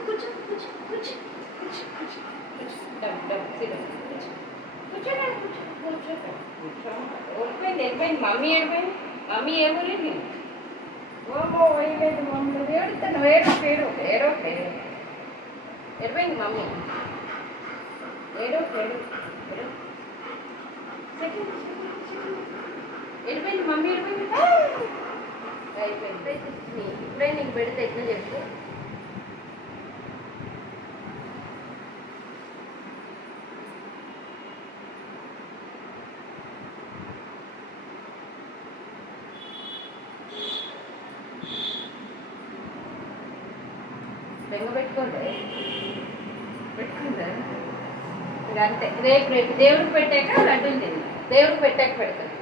కూర్చో కూర్చో కూర్చో కూర్చో కూర్చో కూర్చో డమ్ డమ్ సిద్ధం కూర్చో కూర్చోరా కూర్చో కూర్చో కూర్చో ఓడిపోయింది వెళ్ళిపోయింది మమ్మీ వెళ్ళిపోయింది మమ్మీ ఏ ఊరింది ఓమో వేయలేదు మమ్మీ ఏడుతాను ఏడో వెళ్ళిపోయింది మమ్మీ ఏడో వెళ్ళిపోయింది మమ్మీ వెళ్ళిపోయింది అయిపోయింది ఇప్పుడే నీకు పెడితే ఎట్లా చెప్పు బెంగ పెట్టుకోండి పెట్టుకుందా అంతే రేపు దేవుడికి పెట్టాక లడ్డూలు తింది దేవుడికి పెట్టాక పెడతాను